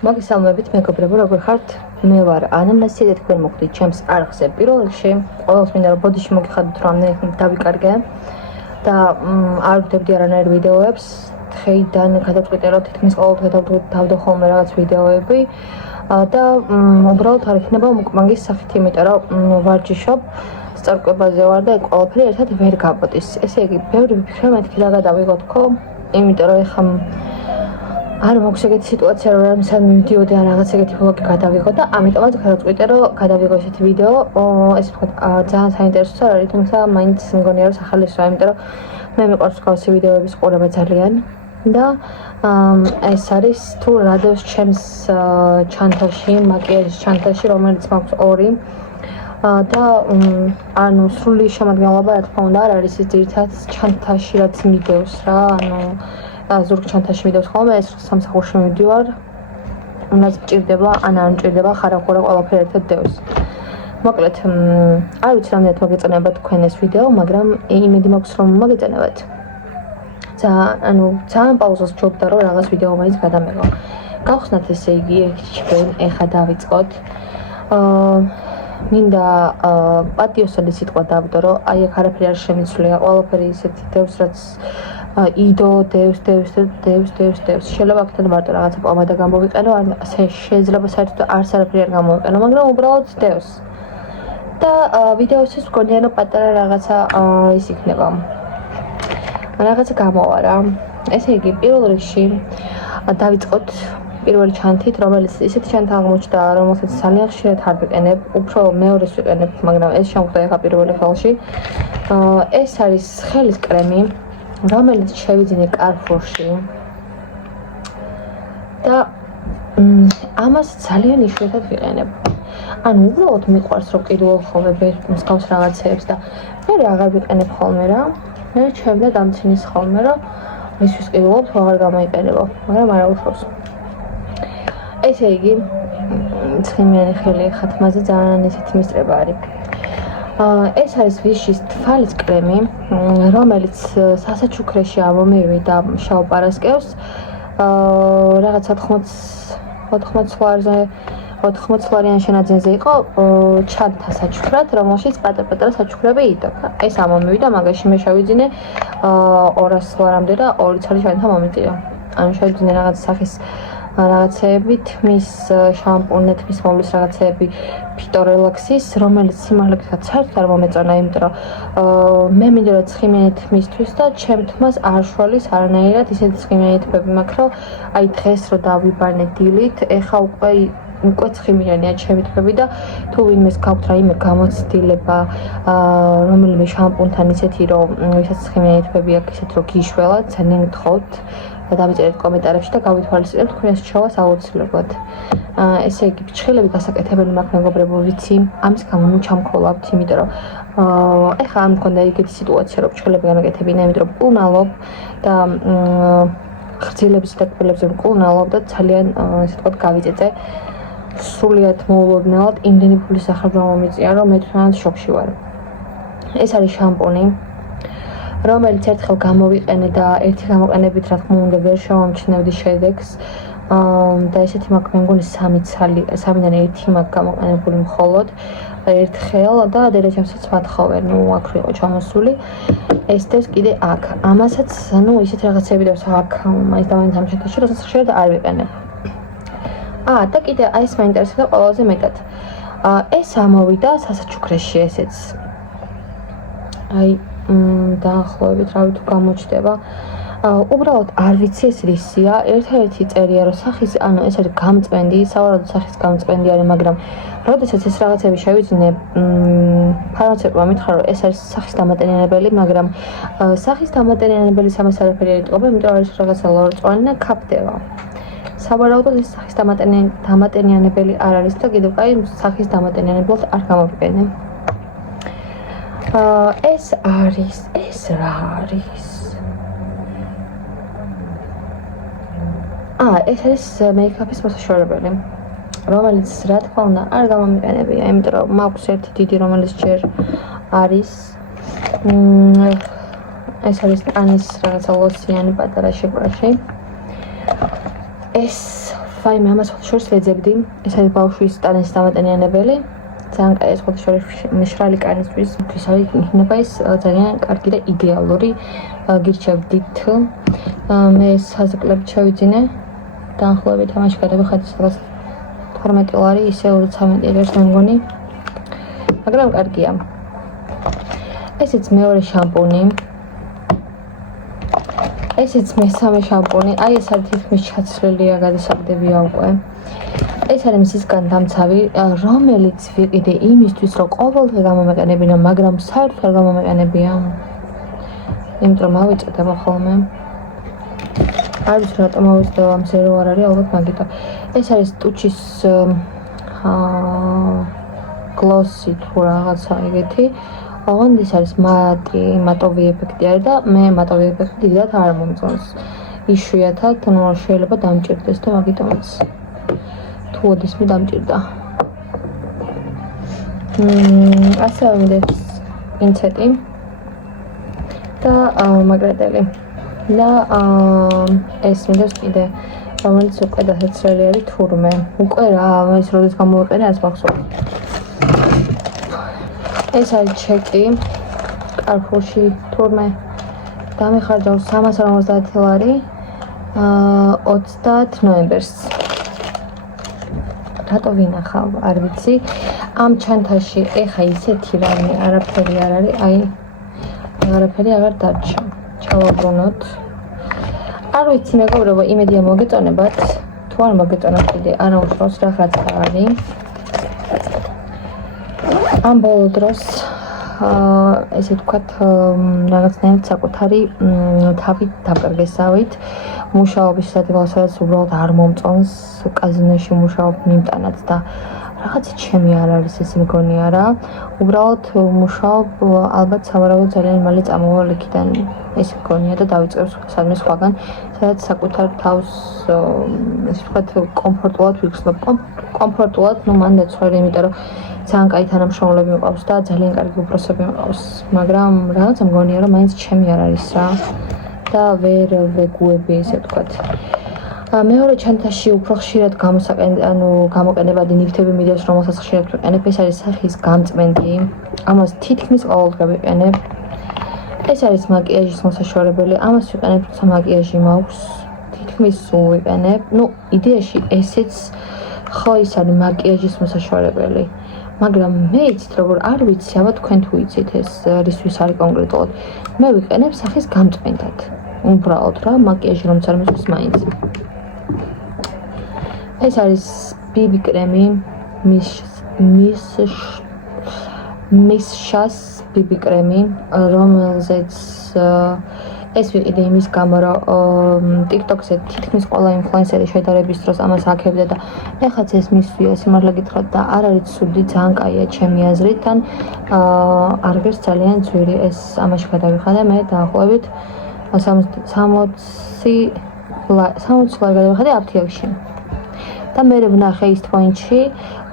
მოგესალმებით მეგობრებო, როგორ ხართ? მე ვარ ანანასი და თქვენ მოხვდით ჩემს არხზე. პირველ რიგში ყველას მინდა რომ ბოდიში მოგიხადოთ რომ ამდენი დავიკარგე და არ ვდებდი არანაირ ვიდეოებს. დღეიდან გადავწყვიტე თითქმის ყოველდღე დავდო ხოლმე რაღაც ვიდეოები და უბრალოდ არ იქნება უკმანგის სახით, იმიტომ რომ ვარჯიშობ, სწორკვებაზე ვარ და ყველაფერი ერთად ვერ გაბოდის. ესე იგი, ბევრი ვიფიქრე მეთქი რა გადავიღოთ ხო? იმიტომ რომ ეხლა არ მაქვს ეგეთი სიტუაცია რომ რამისად მივიდიოდი ან რაღაც ეგეთი ვლოგი გადავიღო და ამიტომაც გადავწყვიტე რომ გადავიღო ესეთი ვიდეო. ესე ვთქვათ, ძალიან საინტერესო არ არის, თუმცა მაინც მგონია რომ სახალისო, იმიტომ რომ მე მიყვარს მსგავსი ვიდეოების ყურება ძალიან და ეს არის თუ რადევს ჩემს ჩანთაში, მაკიაჟის ჩანთაში, რომელიც მაქვს 2 და ანუ სრული შემადგენლობა რა თქმა უნდა არ არის ის ძირითადად ჩანთაში რაც მიდევს რა, ანუ ზურგ ჩანთაში მიდევს ხოლმე, ეს სამსახურში მივდივარ, უნდაც მჭირდება, ან არ მჭირდება, ხარახურა ყველაფერი ერთად დევს. მოკლედ, არ ვიცი რამდენად მოგეწონებათ თქვენ ეს ვიდეო, მაგრამ იმედი მაქვს რომ მოგეწონებათ. ძალიან პაუზას ვჯობდა რომ რაღაც ვიდეო მაინც გადამეღო. გავხსნათ ესე იგი, ჩვენ ეხა დავიწყოთ. მინდა პატიოსანი სიტყვა დავდო, რომ აი აქ არაფერი არ შემიცვლია, ყველაფერი ისეთი დევს, რაც იდო დევს. შეიძლება აქედან მარტო რაღაცა პომადა გამოვიყენო, ან შეიძლება საერთოდ არც არაფერი არ გამოვიყენო, მაგრამ უბრალოდ დევს. და ვიდეოსთვის მგონია რომ პატარა რაღაცა ის იქნება. რაღაცა გამოვა რა. ესე იგი, პირველ რიგში დავიწყოთ პირველი ჩანთით, რომელიც ისეთი ჩანთა აღმოჩნდა, რომელსაც ძალიან ხშირად არ ვიყენებ, უფრო მეორეს ვიყენებ, მაგრამ ეს შემოხდა ეხა პირველი ხელში. ეს არის ხელის კრემი, რომელიც შევიძინე Carrefour-ში და ამას ძალიან იშვიათად ვიყენებ. ანუ უბრალოდ მიყვარს რომ კიდევ ხოლმე მსგავს რაღაცეებს და მე აღარ ვიყენებ ხოლმე რა. მე ჩემდა დამცინის ხოლმე რომ ისვის კიდევ აღარ გამოიყენებო, მაგრამ არა უშავს. ესე იგი, ცხიმიანი ხელი ხათმაზე ძალიან ისეთი მისწრება არის. ეს არის ვიშის თვალის კრემი, რომელიც სასაჩუქრეში ამომივიდა შავ პარასკევს. რაღაც 80 ლარიან შენაძენზე იყო ჩანთა საჩუქრად, რომელშიც პატარ-პატარა საჩუქრები იდო. ეს ამომივიდა, მაგაში მე შევიძინე 200 ლარამდე და 2 ცალი ჩანთა მომიწია. ანუ შევიძინე რაღაც სახის რაღაცეები, თმის შამპუნე, თმის მოვლის რაღაცეები ფიტორელაქსის, რომელიც სიმაღლესაც საერთოდ არ მომეწონა, იმიტომ რომ მე მინდა რომ ცხიმიანი თმისთვის და ჩემ თმას არ შველის არანაირად ისეთი ცხიმიანი თმები მაქვს, რომ აი დღეს რო დავიბანე დილით, ეხა უკვე ცხიმიანია ჩემი თმები და თუ ვინმეს გაქვთ რაიმე გამოცდილება რომელიმე შამპუნთან ისეთი რომ ვისაც ცხიმიანი თმები აქვს ისეთ რომ გიშველათ, ძალიან გთხოვთ დავიწერეთ კომენტარებში და გავითვალისწინებთ თქვენს შოვას აუცილებლად. ესე იგი, ფრჩხილები გასაკეთებელი მაქვს მეგობრებო, ვიცი, ამის გამო ჩამქოლავთ, იმიტომ რომ ეხლა არ მქონდა ეგეთი სიტუაცია, რომ ფრჩხილები გამეკეთებინა, იმიტომ რომ მკურნალობ და ხრძილების და კბილებზე მკურნალობ და ძალიან ესე ვთქვათ გავიწეწე. სრულიად მოულოდნელად იმდენი ფულის სახარჯვა მომიწია, რომ მე თვითონაც შოკში ვარ. ეს არის შამპუნი, რომელიც ერთხელ გამოვიყენე და ერთი გამოყენებით რა თქმა უნდა ვერ შევამჩნევდი შედეგს. და ესეთი მაქვს მე მგონი 3-დან 1 მაქვს გამოყენებული მხოლოდ ერთხელ და დედაჩემსაც ვათხოვე, აქ იყო ჩამოსული. ეს დევს კიდე აქ. ამასაც ისეთ რაღაცები დევს აქ, მაინც და მაინც ამ შემთხვევაში, რასაც ხშირად არ ვიყენებ. და კიდე ეს მაინტერესებდა ყველაზე მეტად. ეს ამოვიდა სასაჩუქრეში ესეც. დაახლოებით რავი თუ გამოჩნდება. უბრალოდ არ ვიცი ეს რისია, ერთადერთი წერია რომ სახის, ანუ ეს არის გამწვენდი, სავარაუდოდ სახის გამწვენდი არის, მაგრამ როდესაც ეს რაღაცები შევიძინე, ფარმაცევტმა მითხრა რომ ეს არის სახის დამატენიანებელი, მაგრამ სახის დამატენიანებელი ამას არაფერი არ იტყობა, იმიტომ რომ არის რაღაცა ლორწოვანი და ქაფდება. სავარაუდოდ ეს სახის დამატენიანებელი არ არის და კიდევ კაი სახის დამატენიანებლად არ გამოვიყენე. ეს რა არის? ეს არის მეიკაპის მოსაშორებელი, რომელიც რა თქმა უნდა არ გამომიყენებია, იმიტომ რომ მაქვს ერთი დიდი, რომელიც ჯერ არის ეს არის ტანის რაღაცა ლოსიანი პატარა შეკვრაში. ეს ვაიმე, ამას შორის ვეძებდი. ეს არის ბავშვის ტალენტის დამატენიანებელი. ძალიან კაი ეს შორის მშრალი კანისთვის. ვისავი იქნება ეს ძალიან კარგი და იდეალური. გირჩევდით. მე საზეკლებ ჩავიძინე. დაახლოებით ამაში გადავიხადე სადღაც 12 ლარი, ისე 13 ლარს მე მგონი. მაგრამ კარგია. ესეც მეორე შამპუნი. ესეც მესამე შამპუნი. აი ეს არის თითქმის ჩაცლილია, გადასაგდებია უკვე. ეს არის მზისგან დამცავი, რომელიც ვიყიდე იმისთვის, რომ ყოველდღე გამომეყენებინა, მაგრამ საერთოდ არ გამომეყენებია. იმიტომ მავიწედება ხოლმე. არ ვიცი რატომ მოვიწდება, მზერო არ არის, ალბათ მაგითო. ეს არის ტუჩის გლოსი თუ რაღაცა ეგეთი. ოღონდ ეს არის მატოვი ეფექტი არის და მე მატოვი ეფექტი დიდად არ მომწონს. იშვიათად შეიძლება დამჭირდეს და მაგიტომაც თუ ოდესმე დამჭირდა. ასევე მიდევს პინცეტი და მაგრატელი. და ეს მიდევს კიდე, რომელიც უკვე დასაცრელი არის თურმე. უკვე რა, ის როდის გამოვიყენე, არც მახსოვს. ეს არის ჩეკი კარფურში თურმე დამეხარჯა 350 ლარი 30 ნოემბერს. რატო ვინახავ, არ ვიცი. ამ ჩანთაში ეხა ისეთი რამე არაფერი არ არის, აი არაფერი აღარ დარჩა. ჩავაბრუნოთ. არ ვიცი მეგობრებო, იმედია მოგეწონებათ. თუ არ მოგეწონათ კიდე არა უშავს რაღაც არის. ამ ბოლო დროს ესე ვთქვათ, რაღაცნაირად საკუთარი თავით დავკარგესავით. მუშაობის სადილო, სადაც უბრალოდ არ მომწონს კაზინოში მუშაობ მიმტანაც და რაღაცა ჩემი არ არის ეს მგონია რა. უბრალოდ მუშაობ, ალბათ სავარაუდოდ ძალიან მალე წამოვალ იქიდან ეს მგონია და დავიწყებ სადმე სხვაგან, სადაც საკუთარ თავს ესე ვთქვათ კომფორტულად ვიხსნებ. კომფორტულად, მან დაცვალე, იმიტომ რომ ძალიან კაი თანამშრომლები მყავს და ძალიან კარგი უფროსები მყავს, მაგრამ რაღაცა მგონია რომ მაინც ჩემი არ არის რა და ვერ ვეგუები ესე ვთქვათ. მეორე ჩანთაში უფრო ხშირად გამოყენებადი ნივთები მიდევს, რომელსაც ხშირად ვიყენებ, ეს არის სახის გამწმენდი. ამას თითქმის ყოველდღე ვიყენებ. ეს არის მაკიაჟის მოსაშორებელი, ამას ვიყენებ, თუმცა მაკიაჟი მაქვს, თითქმის სულ ვიყენებ. იდეაში ესეც ხო ის არის მაკიაჟის მოსაშორებელი. მაგრამ მე იცით როგორ არ ვიცი, აბა თქვენ თუ იცით ეს რისთვის არის კონკრეტულად. მე ვიყენებ სახის გამწმენდად. უბრალოდ რა, მაკიაჟი რომც არ მისვლის მაინც. ეს არის BB კრემი, მისშას BB კრემი, რომელზეც ეს ვიყიდე იმის გამო, რომ TikTok-ზე თითქმის ყველა ინფლუენსერი შედარების დროს ამას აქებდა და ეხაც ეს მისვია, სიმართლე გითხრათ და არ არის ცუდი, ძალიან კაია ჩემი აზრით, თან არგერს ძალიან ძვირი ეს ამაში გადავიხადე მე დაახლოებით 60 ლარი გადავიხადე აფთიაქში. და მე ვნახე ის პოინტში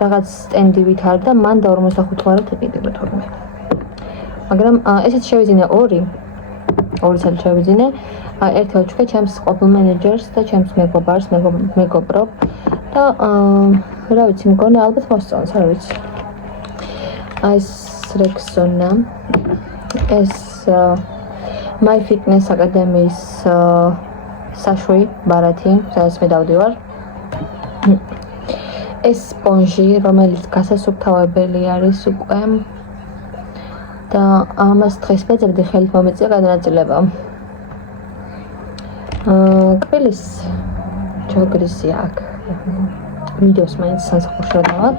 რაღაც სტენდივით არის და მან და 45 ლარად ეკიდება თურმე. მაგრამ ესეც შევიძინე ორი წელი შევიძინე. ერთი ვაჩუქე ჩემს ყოფილ მენეჯერს და ჩემს მეგობარს, მეგობრობ და რა ვიცი, მგონი ალბათ მოსწონს, არ ვიცი. ეს Rexona, ეს My Fitness აკადემიის საშვი ბარათი, სადაც მე დავდივარ. ეს სპონჟი, რომელიც გასასუფთავებელი არის უკვე და ამას დღეს ვეძებდი, ხელით მომეწია გადანაწილება. კბილის ჯოგრისი აქ მიდევს მაინც სამსახურში დავაკ.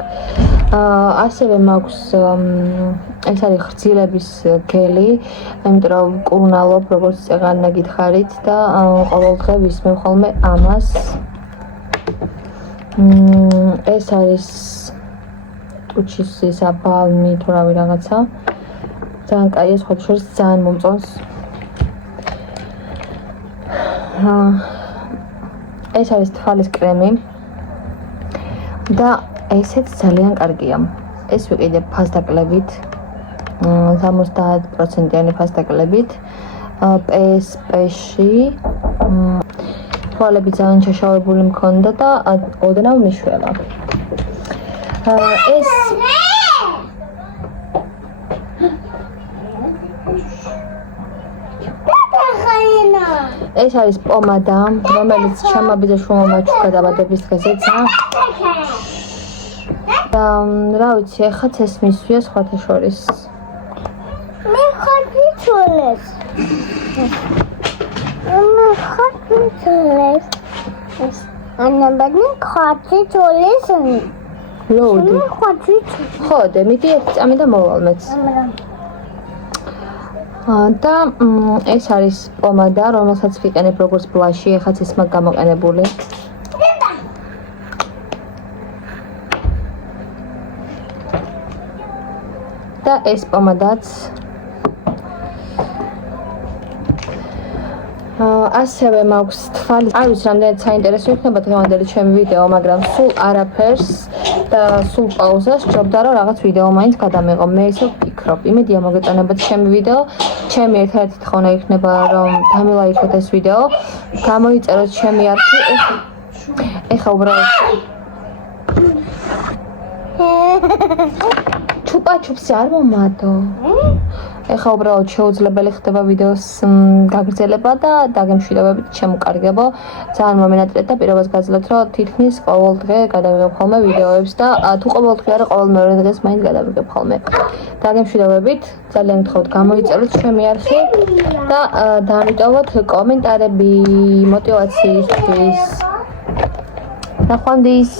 ასევე მაქვს ეს არის ხრწილების გელი, იმიტომ რომ კურნალობ, როგორც წეღანა გითხარით და ყოველდღე ვისმევ ხოლმე ამას. ეს არის ტუჩის ისა ბალმი თუ რავი რაღაცა. ძალიან კაი, ეს ხოთშორს ძალიან მომწონს. ეს არის თვალის კრემი და ესეც ძალიან კარგია. ეს ვიყიდე ფასდაკლებით, 70%-იანი ფასდაკლებით, PSP-ში. თვალები ძალიან ჩაშავებული მქონდა და ოდნავ მიშველა. ეს არის პომადა, რომელიც ჩემმა ბიძაშვილმა ჩუქა დაბადების დღეზეცა. და რა ვიცი, ეხაც ეს მისვია სხვათა შორის. მე ხარ ჩოლეს. ანაბანი ხარ ჩოლეს. როდი? ხო, დემიტი ერთ წამი და მოვალ მეც. და ეს არის პომადა, რომელსაც ვიყენებ როგორც ბლაში, ეხაც ის მაგ გამოყენებული. და ეს პომადაც ასევე მაქვს თვალი. არ ვიცი, რამდენად საინტერესო იქნება დღევანდელი ჩემი ვიდეო, მაგრამ სულ არაფერს და სულ პაუზას ჯობდა რომ რაღაც ვიდეო მაინც გადამეღო. მე ისე ვფიქრობ, იმედია მოგეწონებათ ჩემი ვიდეო. ჩემი ერთადერთი თხოვნა იქნება რომ დამილაიქოთ ეს ვიდეო, გამოიწეროთ ჩემი არქი. ეხა უბრალოდ ჩუპა-ჩუპსი არ მომადო. ეხა უბრალოდ შეუძლებელი ხდება ვიდეოს გაგრძელება და დაგემშვიდობებით შემოკარგებო. ძალიან მომენატრეთ და პირობას გაძლევთ რომ თითქმის ყოველ დღე გადავიღებ ხოლმე ვიდეოებს და თუ ყოველ დღე არა ყოველ მეორე დღეს მაინც გადავიღებ ხოლმე. დაგემშვიდობებით, ძალიან გთხოვთ გამოიწეროთ ჩემი არხი და დამიტოვოთ კომენტარები მოტივაციისთვის. ნახვამდის.